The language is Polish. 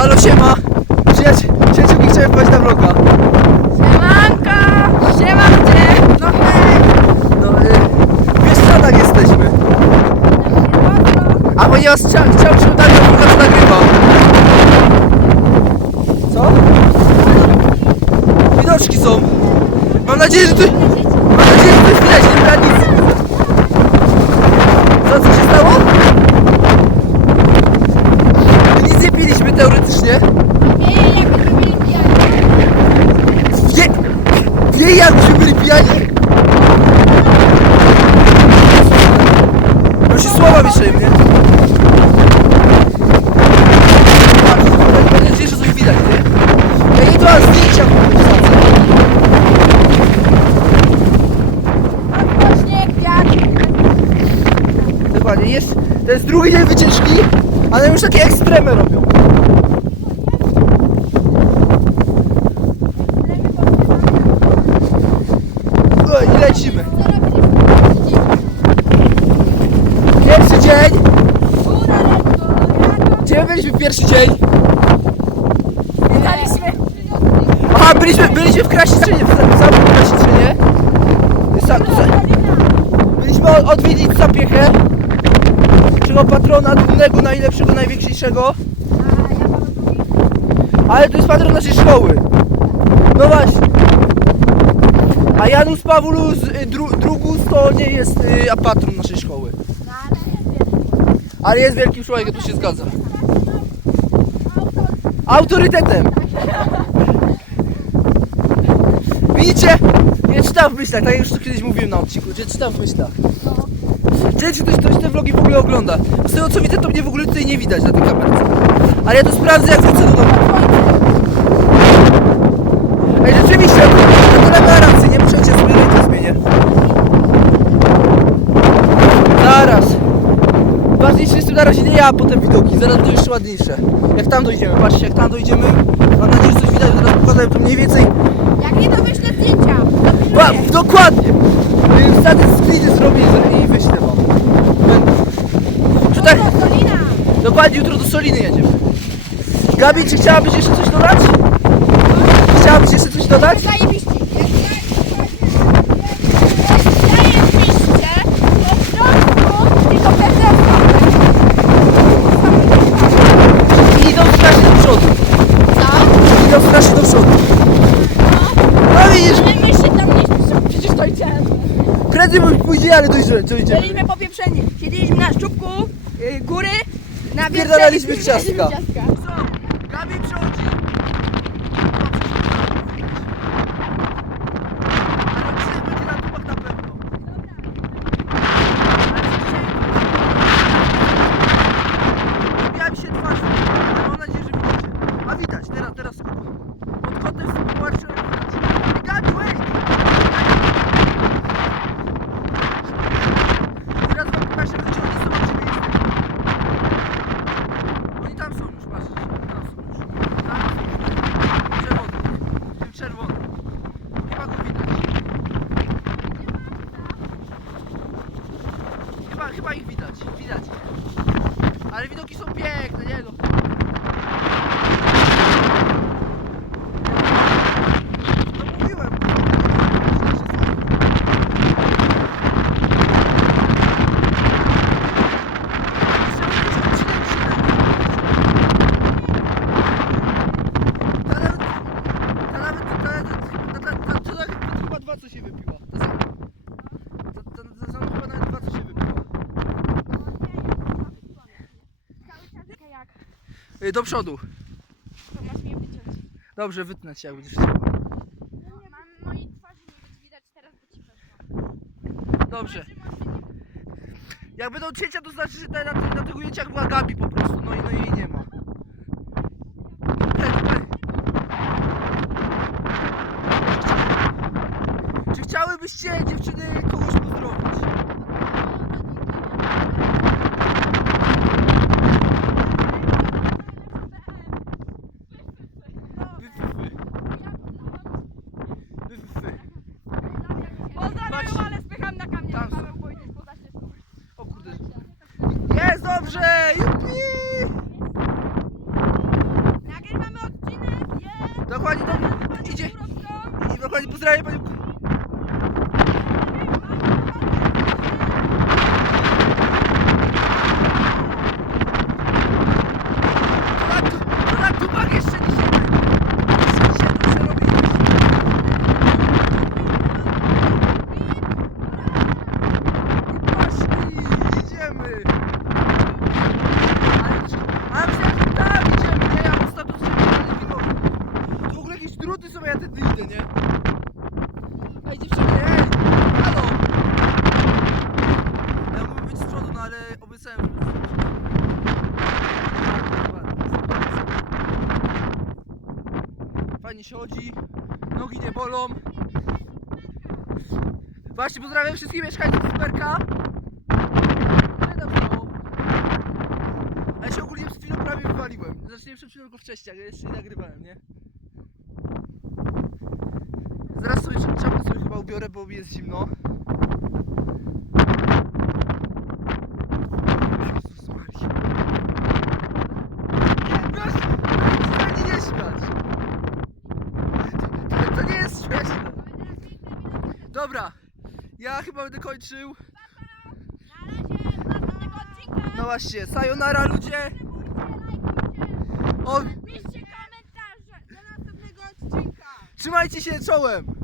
Halo, siema! Przyjaciół, przyjaciółki chciałem wpaść na vloga. Siemanko! Siema gdzie? No hej! No, y, w Bieszczadach jesteśmy. A ponieważ chcia, chciałem, żebym tak na vloga nagrywał. Co? Widoczki są. Mam nadzieję, że tu... Mam nadzieję, że to jest widać, nie widać nic. Co, co się stało? My nic nie piliśmy teoretycznie. Ej, jakbyśmy byli pijani. Wie, wie jakbyśmy byli pijani? No się słowa mieszają, nie? Patrz, Mam nadzieję, że coś widać, nie? Ja nie to zdjęcia wsadzę. A śnieg, wiatr. Dokładnie, jest, to jest drugi dzień wycieczki, ale już takie ekstremy robią. No i lecimy. Pierwszy dzień. Gdzie byliśmy pierwszy dzień? Pytaliśmy. Aha, byliśmy, byliśmy w Krasistrzynie, w samym sam, byliśmy odwiedzić Sapiechę, patrona dumnego, najlepszego, największego. Ale to jest patron naszej szkoły. No właśnie. A Janusz Pawulus y, dru, Drugus to nie jest y, patron naszej szkoły. Ale jest wielkim człowiekiem, to się zgadza. Autorytetem. Widzicie? Nie czytam w myślach, tak jak już to kiedyś mówiłem na odcinku, że czytam w myślach. Czy, czy ktoś, ktoś te vlogi w ogóle ogląda? Z tego co widzę, to mnie w ogóle tutaj nie widać na tej kamerce. Ale ja to sprawdzę jak wrócę do domu. Ej, rzeczywiście, to tyle ma rację, nie muszę cię rękę zmienię. Zaraz. Ważniejsze jest tu na razie nie ja, a potem widoki, zaraz będą jeszcze ładniejsze. Jak tam dojdziemy, patrzcie, jak tam dojdziemy, mam nadzieję, że coś widać, zaraz pokażę to mniej więcej Jak nie to wyślę zdjęcia. Ba, dokładnie! Screeny zrobię i- i wyślę wam. Będą. Czy tak? To Dolina. Dokładnie jutro do Soliny jedziemy. Gabi, czy chciałabyś jeszcze coś dodać? Chciałabyś jeszcze coś dodać? Zajebiście. I idą strasznie do przodu. Co? Idą strasznie do przodu. No widzisz, Ale my się tam nie śpieszymy, przecież to idziemy. prędzej bym pójdzie, ale dojdziemy. dojdziemy. Byliśmy popieprzeni. Siedzieliśmy na szczupku y, góry, Pierdolaliśmy ciastka. ciastka. Co? Gabi przychodzi. Ale dzisiaj będzie na tubach na pewno. Robiła mi się twarz, ale mam nadzieję, że widać. A widać, teraz, teraz pod kątem sobie popatrzyłem i widać. Ej, Gabi, wait! Teraz wam pokażę, gdzie oni są, gdzie my jesteśmy. Oni tam są już, patrzcie, tam są już. Tam są. Czerwony. Tym czerwony. Chyba go widać. Chyba, chyba ich widać. Widać ich. Ale widoki są piękne, nie no. No mówiłem. Ta nawet, ta nawet, ta, ta, ta, ta, ta, ta, ta chyba dwa co się wypiła. Ta sama. Ta, ta, ta sama chyba nawet dwa co się wypiła. Jak? Y, Do przodu. To masz mnie wyciąć. Dobrze, wytnę cię jak będziesz chciał. Mam mojej twarzy nie być widać, teraz by ci weszła. Dobrze. Jak będą cięcia, to znaczy, że na, na, na tych ujęciach była Gabi po prostu. No i no jej nie ma. Czy chciałybyście dziewczyny kogoś pozdrowić? Wy, wy, wy. Wy, wy, wy. Pozdrawiam, Patrz. ale spycham na kamień. Tam są. Paweł pójdziesz po zaświecku. O kurde. Jest dobrze! Jupi! Na idzie. I dokładnie pozdrawiam panią. To na, tu, to na tubach jeszcze dzisiaj będzie. Jeszcze dzisiaj to przerobiliśmy. I poszli, idziemy. Ale, ale myślałem, że tam idziemy, nie? Ja mam status ziemi widowy. Tu w ogóle jakieś druty idę, nie? Ej, dziewczyny, ej! Halo! Ja mógłbym być z przodu, no ale obiecałem, że. Fajnie się chodzi, nogi nie bolą. Właśnie pozdrawiam wszystkich mieszkańców Superka. Co tam stało? A ja się ogólnie z chwilą prawie wywaliłem. Znaczy nie przed chwilą, tylko wcześniej, ale jeszcze nie nagrywałem, nie? Chyba ubiorę, bo mi jest zimno. Jezus Maria. Proszę, proszę się nie śmiać. To, to nie jest śmieszne. Dobra, ja chyba będę kończył. No właśnie, sayonara ludzie. O, Piszcie komentarze do następnego odcinka. trzymajcie się czołem.